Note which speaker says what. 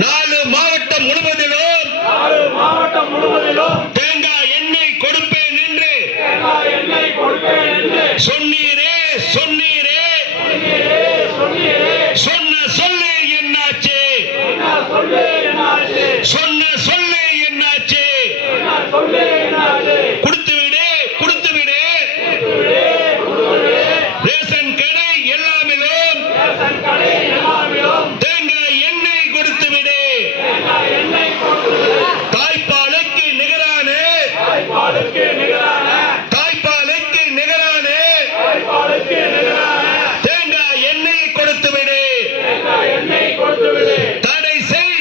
Speaker 1: நாலு மாவட்டம் முழுவதிலும்
Speaker 2: மாவட்டம் முழுவதிலும்
Speaker 1: தேங்காய் எண்ணெய் கொடுப்பேன் என்று சொன்னீரே சொன்னீரே. சொன்ன சொல்லு என்னாச்சு? சொன்ன சொல்லு என்னாச்சு? கொடுத்து விடு கொடுத்து ரேஷன் கடை எல்லாமிலும்
Speaker 2: தாய்ப்பாலுக்கு நிகரான தேங்காய் எண்ணெய் கொடுத்து விடு. தடை செய்